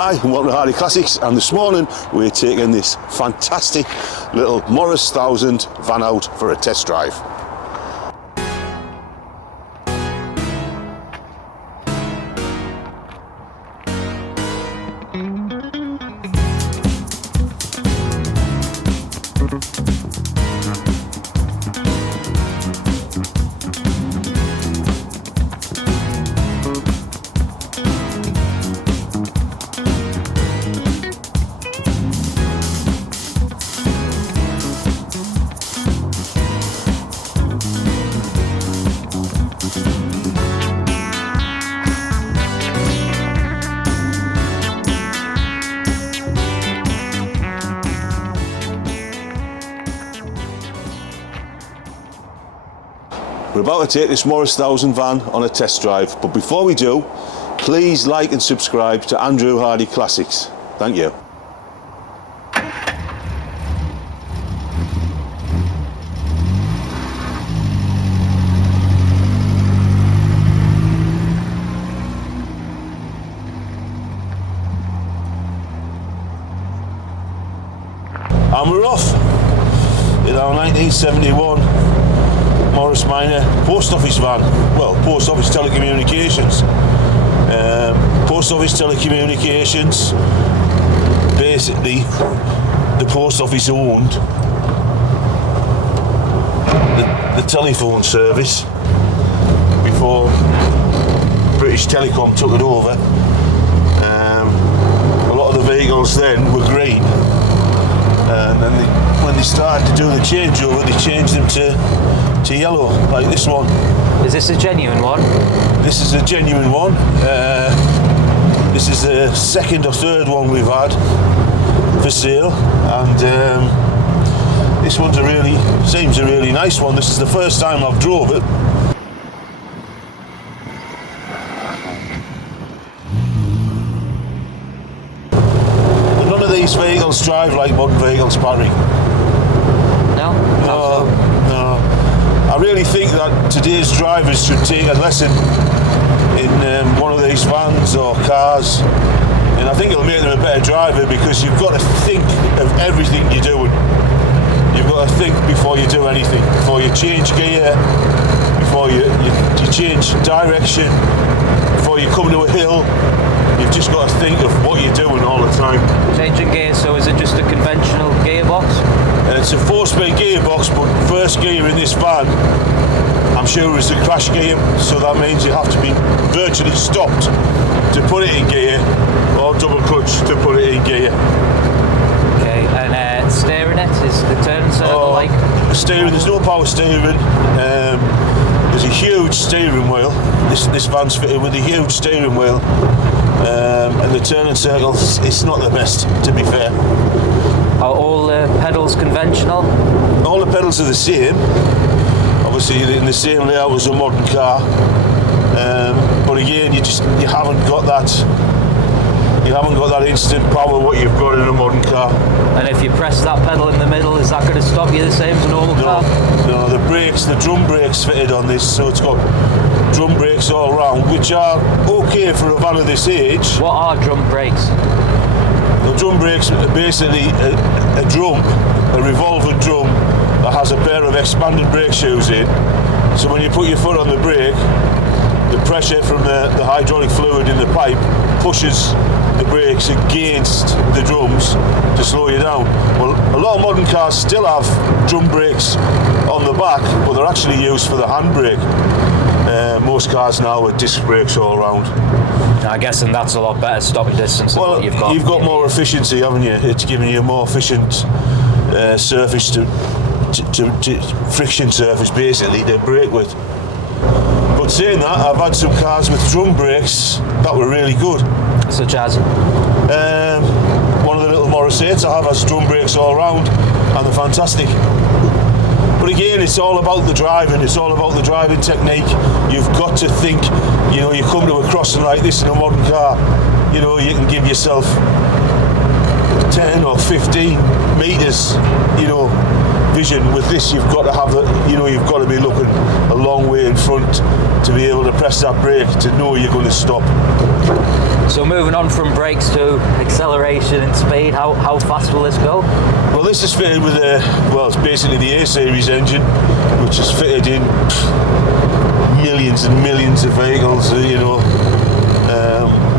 Hi and welcome to Hardy Classics, and this morning we're taking this fantastic little Morris 1000 van out for a test drive. We're about to take this Morris 1000 van on a test drive, but before we do, please like and subscribe to Andrew Hardy Classics. Thank you. And we're off in our 1971 Morris Minor post office van. Well, post office telecommunications. Post office telecommunications. Basically, the post office owned the telephone service before British Telecom took it over. A lot of the vehicles then were green, and then when they started to do the changeover, they changed them to yellow, like this one. Is this a genuine one? This is a genuine one. This is the second or third one we've had for sale, and this one's seems a really nice one. This is the first time I've drove it. But none of these vehicles drive like modern vehicles, Patrick. No? No. I really think that today's drivers should take a lesson in one of these vans or cars, and I think it'll make them a better driver, because you've got to think of everything you're doing. You've got to think before you do anything, before you change gear, before you change direction, before you come to a hill. You've just got to think of what you're doing all the time. Changing gear, so is it just a conventional gearbox? It's a 4-speed gearbox, but first gear in this van, I'm sure, is the crash gear, so that means you have to be virtually stopped to put it in gear, or double clutch to put it in gear. Okay, and steering it, is the turn circle like? Steering, there's no power steering. There's a huge steering wheel. This van's fitted with a huge steering wheel. And the turning circle, it's not the best, to be fair. Are all the pedals conventional? All the pedals are the same, obviously in the same layout as a modern car, but again, you haven't got that instant power what you've got in a modern car. And if you press that pedal in the middle, is that going to stop you the same as a normal car? No, the drum brakes fitted on this, so it's got drum brakes all round, which are okay for a van of this age. What are drum brakes? The drum brakes are basically a revolving drum that has a pair of expanded brake shoes in. So when you put your foot on the brake, the pressure from the hydraulic fluid in the pipe pushes the brakes against the drums to slow you down. Well, a lot of modern cars still have drum brakes on the back, but they're actually used for the handbrake. Most cars now are disc brakes all around. I guess, and that's a lot better stopping distance than what you've got. You've got more efficiency, haven't you? It's giving you a more efficient surface to friction surface, basically, to brake with. But saying that, I've had some cars with drum brakes that were really good. Such as? One of the little Morris 8s I have has drum brakes all round, and they're fantastic. But again, it's all about the driving, it's all about the driving technique. You've got to think, you come to a crossing like this in a modern car, you can give yourself 10 or 15 metres, vision. With this, you've got to have you've got to be looking a long way in front to be able to press that brake to know you're going to stop. So moving on from brakes to acceleration and speed, how fast will this go? Well, this is fitted with it's basically the A-Series engine, which is fitted in millions and millions of vehicles,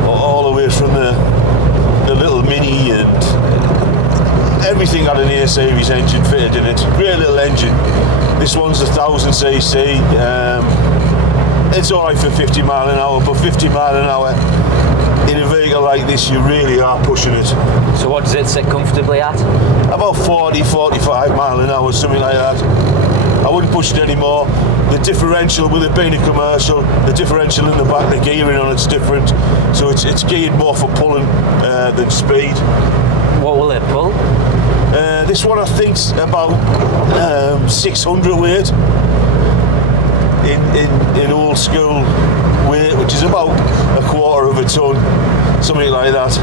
all the way from the little Mini, and everything had an A-Series engine fitted in it. Great little engine. This one's 1000cc. It's alright for 50 mile an hour, but 50 mile an hour in a vehicle like this, you really are pushing it. So what does it sit comfortably at? About 40, 45 mile an hour, something like that. I wouldn't push it anymore. The differential, with it being a commercial, the differential in the back, the gearing on it's different. So it's geared more for pulling than speed. What will it pull? This one I think's about 600 weight in old school weight, which is about a quarter of a ton, something like that.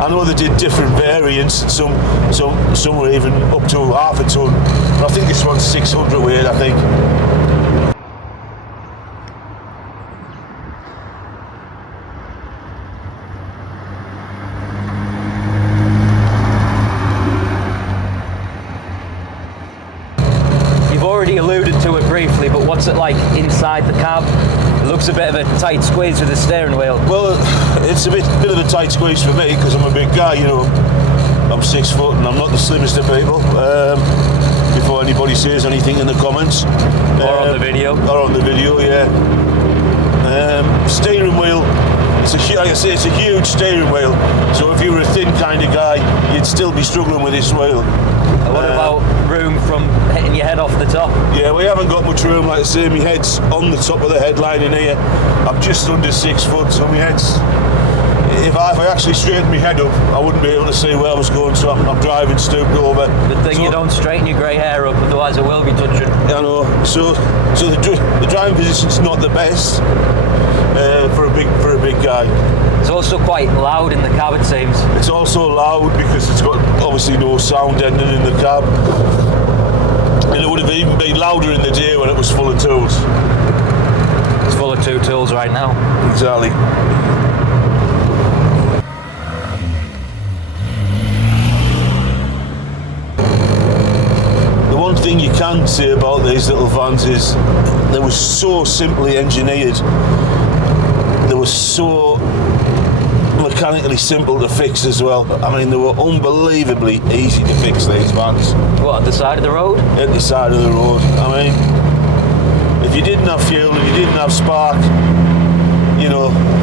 I know they did different variants, and some were even up to half a ton, but I think this one's 600 weight, I think. You've already alluded to it briefly, but what's it like inside the cab? It looks a bit of a tight squeeze with the steering wheel. Well, it's a bit of a tight squeeze for me because I'm a big guy, I'm 6 foot and I'm not the slimmest of people. Before anybody says anything in the comments. Or on the video. Or on the video, yeah. Steering wheel, like I say, it's a huge steering wheel. So if you were a thin kind of guy, you'd still be struggling with this wheel. What about room from hitting your head off the top? Yeah, we haven't got much room, like I say. My head's on the top of the headline in here. I'm just under 6 foot, so my head's... If I actually straightened my head up, I wouldn't be able to see where I was going, so I'm driving stooped over. Good thing you don't straighten your grey hair up, otherwise it will be touching. I know. So the driving position's not the best for a big guy. It's also quite loud in the cab, it seems. It's also loud because it's got obviously no sound ending in the cab. And it would have even been louder in the day when it was full of tools. It's full of 2 tools right now. Exactly. The one thing you can say about these little vans is they were so simply engineered. They were so mechanically simple to fix as well. I mean, they were unbelievably easy to fix, these vans. What, at the side of the road? At the side of the road. I mean, if you didn't have fuel and you didn't have spark,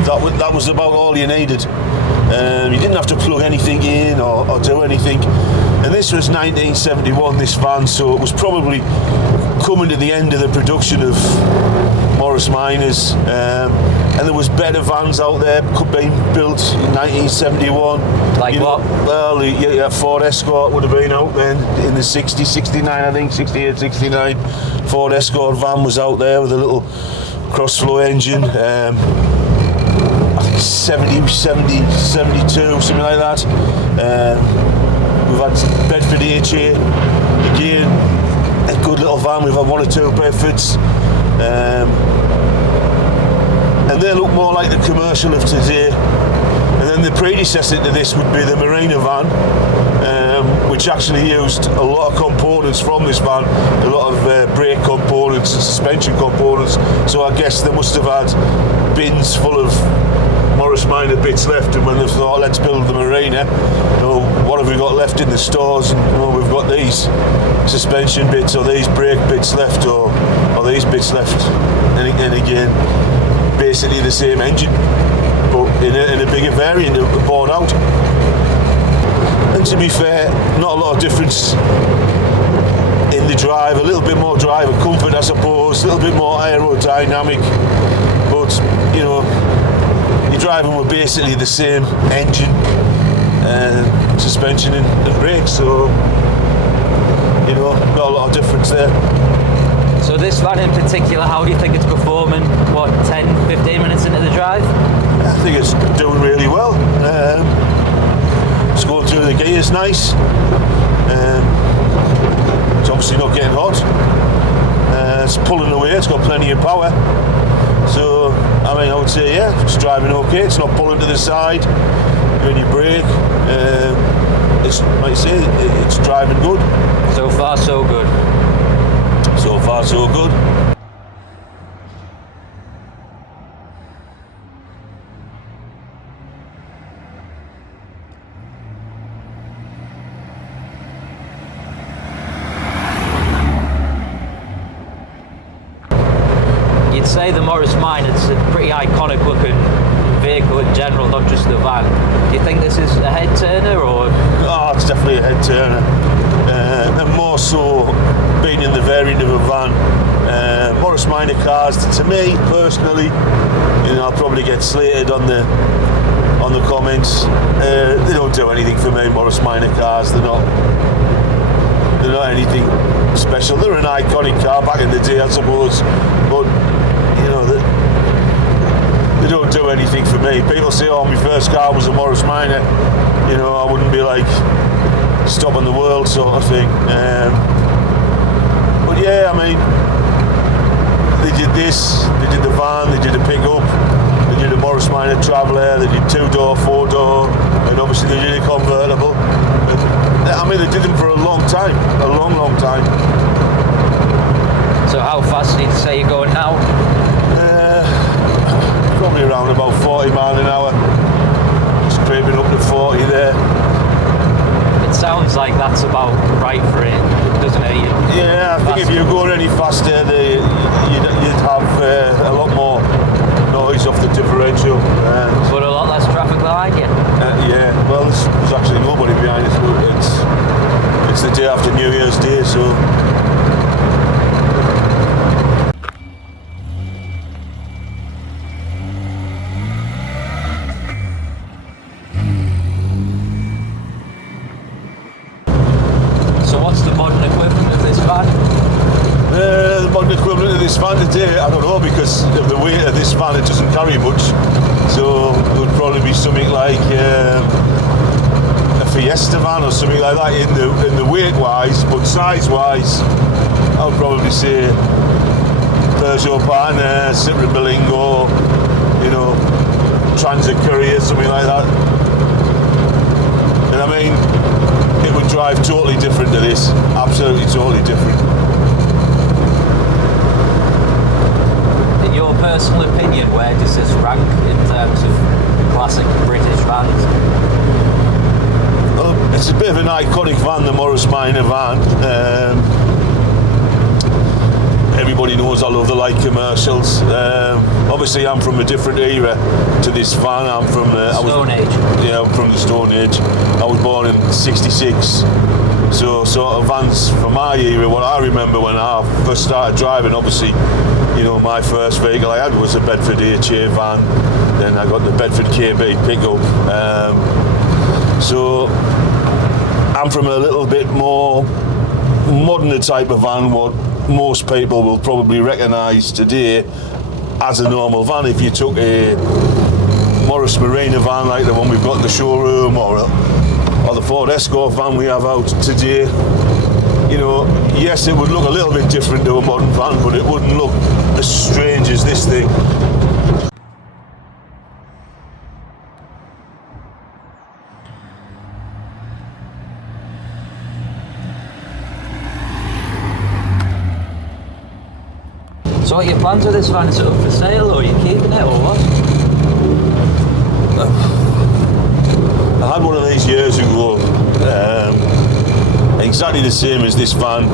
that was about all you needed. You didn't have to plug anything in or do anything. And this was 1971, this van, so it was probably coming to the end of the production of Morris Minors. And there was better vans out there being built in 1971. Like what? Well, yeah, Ford Escort would have been out then in the 60s, 69, I think, 68, 69. Ford Escort van was out there with a little cross-flow engine. I think 70, 72, something like that. We've had Bedford HA, again, a good little van. We've had 1 or 2 Bedfords. And they look more like the commercial of today. And then the predecessor to this would be the Marina van, which actually used a lot of components from this van, a lot of brake components and suspension components. So I guess they must have had bins full of Morris Minor bits left, and when they thought, let's build the Marina, what have we got left in the stores? And, we've got these suspension bits or these brake bits left or these bits left. And again, basically the same engine, but in a bigger variant, born out. And to be fair, not a lot of difference in the drive. A little bit more driver comfort, I suppose, a little bit more aerodynamic, but you're driving with basically the same engine, suspension and brakes, so not a lot of difference there. So this van in particular, how do you think it's performing, 10, 15 minutes into the drive? I think it's doing really well. It's going through the gears nice. It's obviously not getting hot. It's pulling away, it's got plenty of power. So I mean, I would say, yeah, it's driving okay. It's not pulling to the side when you brake. It's, like I say, it's driving good. So far, so good. So far, so good. You'd say the Morris Minor, it's a pretty iconic looking vehicle in general, not just the van. Do you think this is a head turner or? Oh, it's definitely a head turner, and more so being in the variant of a van. Morris Minor cars, to me personally, you know, I'll probably get slated on the comments. They don't do anything for me. Morris Minor cars, they're not anything special. They're an iconic car back in the day, I suppose, but you know, they don't do anything for me. People say, oh, my first car was a Morris Minor. You know, I wouldn't be like stopping the world sort of thing. But yeah, I mean, they did this, they did the van, they did a pickup, they did a Morris Minor Traveller, they did 2-door, 4-door, and obviously they did a convertible. I mean, they did them for a long time, a long time. So how fast do you say you're going now? Probably around about 40 miles an hour. Just creeping up to 40 there. It sounds like that's about right for it, doesn't it? Yeah, I think if you go any faster, you'd have a lot more noise off the differential. But a lot less traffic behind you. Yeah, well, there's actually nobody behind us. But it's the day after New Year's Day, so. What's the modern equivalent of this van? The modern equivalent of this van today, I don't know, because of the weight of this van, it doesn't carry much. So it would probably be something like a Fiesta van or something like that in the weight wise, but size wise, I would probably say Peugeot Pioneer, Citroen Berlingo, you know, Transit Courier, something like that. And I mean, it would drive totally different to this, absolutely totally different. In your personal opinion, where does this rank in terms of classic British vans? Well, it's a bit of an iconic van, the Morris Minor van. Everybody knows I love the light commercials. Obviously, I'm from a different era to this van. I'm from Stone Age. Yeah, I'm from the Stone Age. I was born in '66, so sort of vans from my era. What I remember when I first started driving, obviously, you know, my first vehicle I had was a Bedford HA van. Then I got the Bedford KB pickup. So I'm from a little bit more modern type of van, what most people will probably recognise today as a normal van. If you took a Morris Marina van like the one we've got in the showroom, or the Ford Escort van we have out today, you know, yes, it would look a little bit different to a modern van, but it wouldn't look as strange as this thing. So what are your plans with this van? Is it up for sale, or are you keeping it, or what? I had one of these years ago, exactly the same as this van,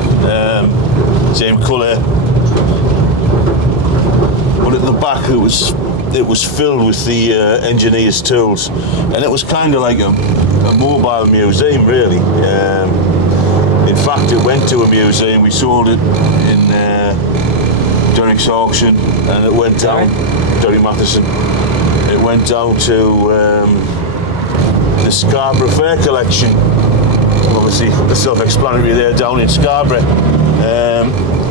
same colour, but at the back it was filled with the engineer's tools, and it was kind of like a mobile museum, really. In fact, it went to a museum. We sold it in Derrick's auction, and it went down. Derrick Matheson. It went down to the Scarborough Fair collection. Obviously, the self-explanatory there down in Scarborough.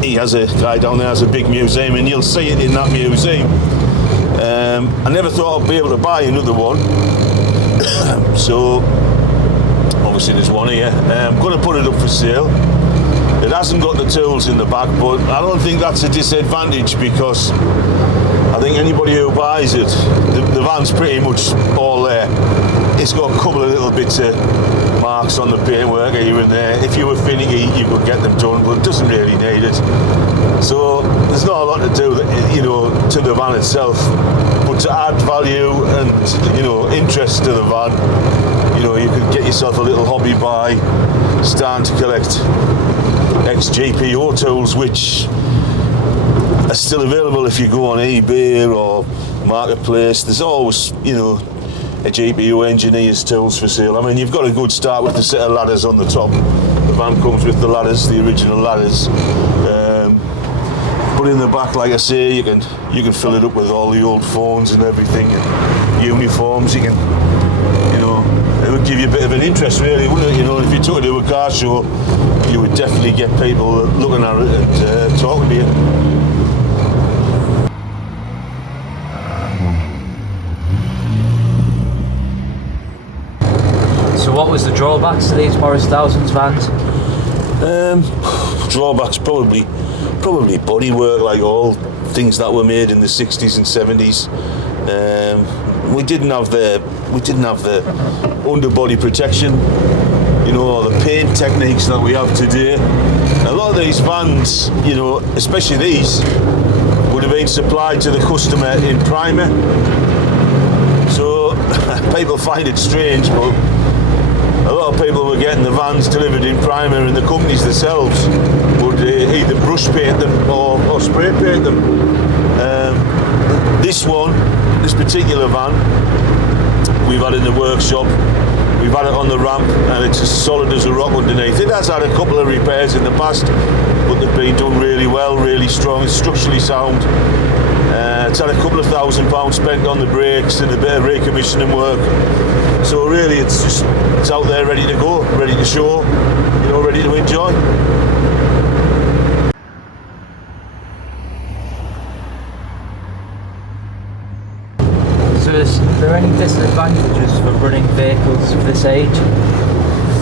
He has a guy down there has a big museum, and you'll see it in that museum. I never thought I'd be able to buy another one, so obviously there's one here. I'm going to put it up for sale. It hasn't got the tools in the back, but I don't think that's a disadvantage, because I think anybody who buys it, the van's pretty much all there. It's got a couple of little bits of marks on the paintwork here and there. If you were finicky, you could get them done, but it doesn't really need it. So there's not a lot to do, to the van itself, but to add value and, interest to the van, you could get yourself a little hobby buy, starting to collect ex-GPO tools, which are still available if you go on eBay or Marketplace. There's always, a GPO engineer's tools for sale. I mean, you've got a good start with the set of ladders on the top. The van comes with the ladders, the original ladders. But in the back, like I say, you can fill it up with all the old phones and everything, and uniforms. You can, it would give you a bit of an interest, really, wouldn't it? If you took it to a car show, you would definitely get people looking at it and talking to you. So what was the drawbacks to these Morris Thousands vans? Drawbacks probably bodywork, like all things that were made in the 60s and 70s. We didn't have the underbody protection, or the paint techniques that we have today. A lot of these vans, especially these, would have been supplied to the customer in primer. So people find it strange, but a lot of people were getting the vans delivered in primer, and the companies themselves would either brush paint them or spray paint them. This particular van, we've had in the workshop, we've had it on the ramp, and it's as solid as a rock underneath. It has had a couple of repairs in the past, but they've been done really well, really strong, it's structurally sound. It's had a couple of £1,000 spent on the brakes and a bit of recommissioning work. So really, it's out there ready to go, ready to show, ready to enjoy. So is there any disadvantages for running vehicles of this age?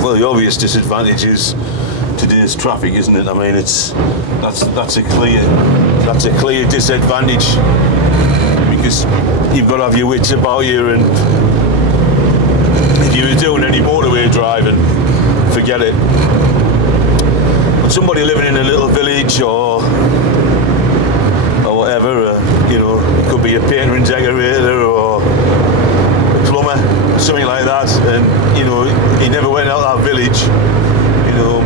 Well, the obvious disadvantage is today's traffic, isn't it? I mean, that's a clear disadvantage, because you've got to have your wits about you, and if you were doing any motorway driving, forget it. But somebody living in a little village or whatever, it could be a painter and decorator or a plumber, something like that, and he never went out of that village.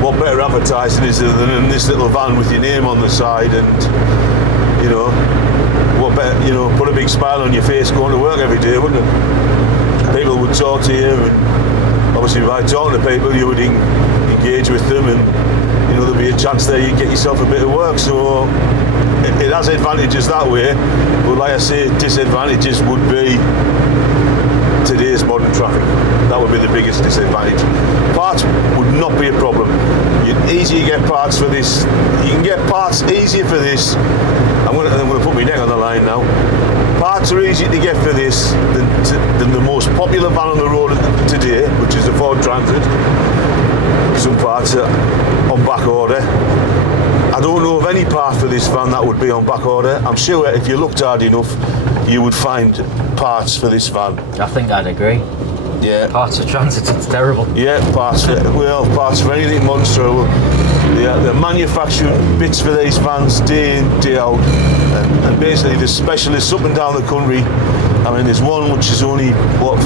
What better advertising is there than this little van with your name on the side, and what better, put a big smile on your face going to work every day, wouldn't it? People would talk to you, and obviously by talking to people you would engage with them, and there'd be a chance there you'd get yourself a bit of work. So it has advantages that way, but like I say, disadvantages would be today's modern traffic. That would be the biggest disadvantage. Parts would not be a problem. Easier to get parts for this. You can get parts easier for this. I'm going to put my neck on the line now. Parts are easier to get for this than the most popular van on the road today, which is the Ford Transit. Some parts are on back order. I don't know of any part for this van that would be on back order. I'm sure if you looked hard enough, you would find parts for this van. I think I'd agree. Yeah. Parts for Transit, it's terrible. Yeah, parts for anything monster. They're manufacturing bits for these vans day in, day out. And basically there's specialists up and down the country. I mean, there's one which is only,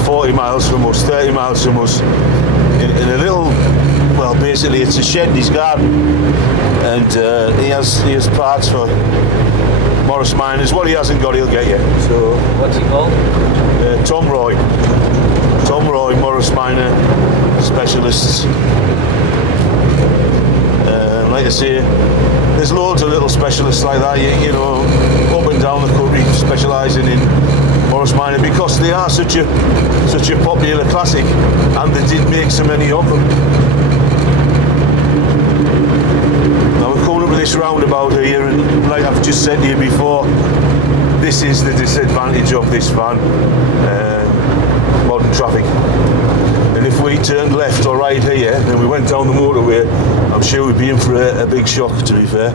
40 miles from us, 30 miles from us, in a little, basically it's a shed in his garden. And he has parts for Morris Miners. What he hasn't got, he'll get you. So what's he called? Tom Roy, Morris Miner specialists. Like I say, there's loads of little specialists like that, up and down the country, specialising in Morris Minor, because they are such a popular classic, and they did make so many of them. Now we're coming up with this roundabout here, and like I've just said to you before, this is the disadvantage of this van, modern traffic. And if we we turned left or right here and we went down the motorway, I'm sure we'd be in for a big shock, to be fair.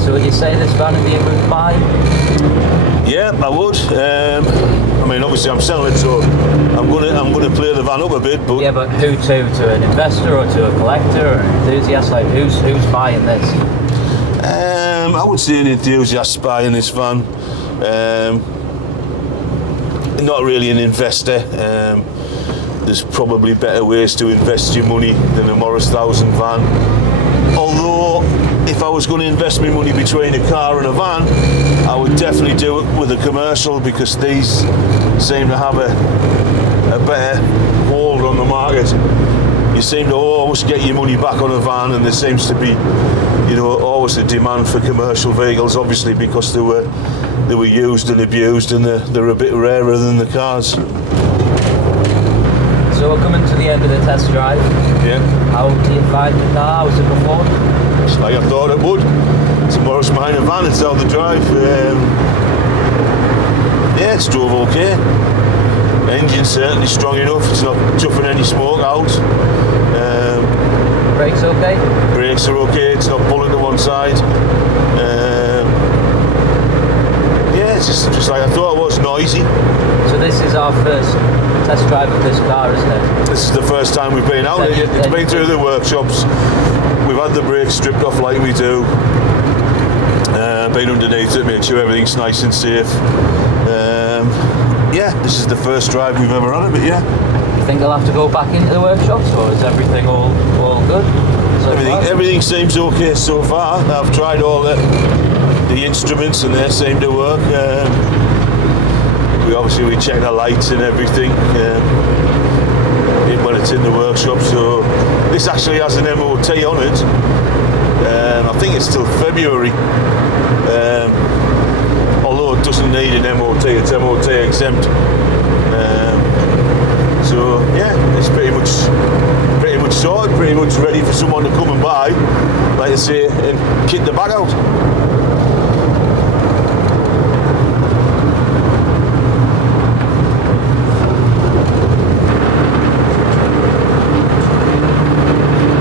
So would you say this van would be a good buy? Yeah, I would. I mean, obviously I'm selling it, so I'm gonna play the van up a bit. But Yeah, but who to an investor or to a collector or an enthusiast? Like who's buying this? I would say an enthusiast buying this van. Not really an investor. There's probably better ways to invest your money than a Morris 1000 van. Although, if I was going to invest my money between a car and a van, I would definitely do it with a commercial, because these seem to have a better hold on the market. You seem to always get your money back on a van, and there seems to be, always a demand for commercial vehicles, obviously because they were used and abused, and they're a bit rarer than the cars. So we're coming to the end of the test drive. Yeah. How do you find the car? How's it performed? It's like I thought it would. It's a Morris Minor van, it's out the drive. Yeah, it's drove okay. Engine's certainly strong enough, it's not chuffing any smoke out. Brakes okay? Brakes are okay, it's not pulling to one side. Yeah, it's just like I thought it was, noisy. So this is our first test drive of this car, isn't it? This is the first time we've been out. It's been through the workshops. We've had the brakes stripped off like we do. Been underneath it, made sure everything's nice and safe. Yeah, this is the first drive we've ever had of it, yeah. You think I'll have to go back into the workshops, or is everything all good? Everything seems okay so far. I've tried all the instruments and they seem to work. We check the lights and everything when it's in the workshop. So this actually has an MOT on it. I think it's till February. Although it doesn't need an MOT, it's MOT exempt. So yeah, it's pretty much sorted, pretty much ready for someone to come and buy, like I say, and kit the back out.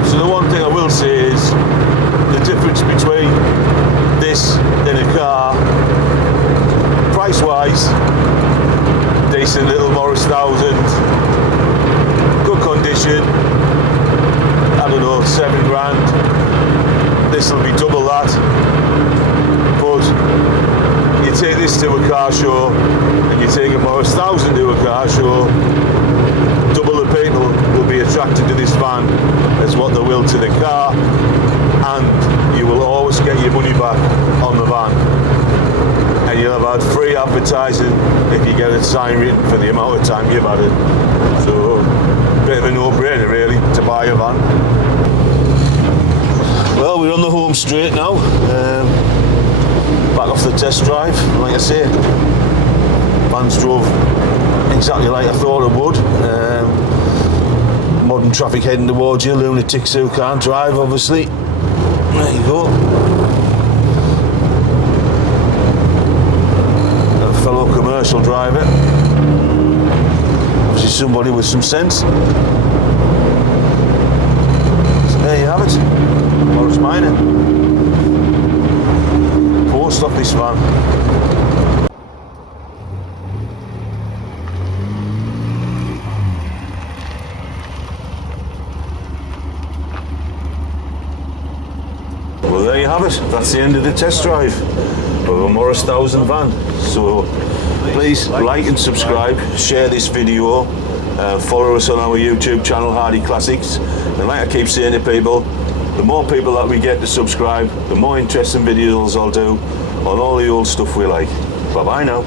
So the one thing I will say is the difference between this and a car, price-wise, decent little Morris 1000, good condition, I don't know, £7,000. This will be double that. But you take this to a car show and you take a Morris 1000 to a car show, double the people will be attracted to this van as what they will to the car, and you will always get your money back on the van. And you'll have had free advertising if you get a sign written for the amount of time you've had it. So, bit of a no-brainer really to buy a van. Well, we're on the home straight now. Back off the test drive. Like I say, van's drove exactly like I thought it would. Modern traffic heading towards you, lunatics who can't drive, obviously. There you go. A fellow commercial driver. Obviously somebody with some sense. So there you have it. Morris Minor. Post off this van. Well, there you have it. That's the end of the test drive of a Morris 1000 van. So please like and subscribe, share this video, follow us on our YouTube channel, Hardy Classics. And like I keep saying to people, the more people that we get to subscribe, the more interesting videos I'll do on all the old stuff we like. Bye bye now.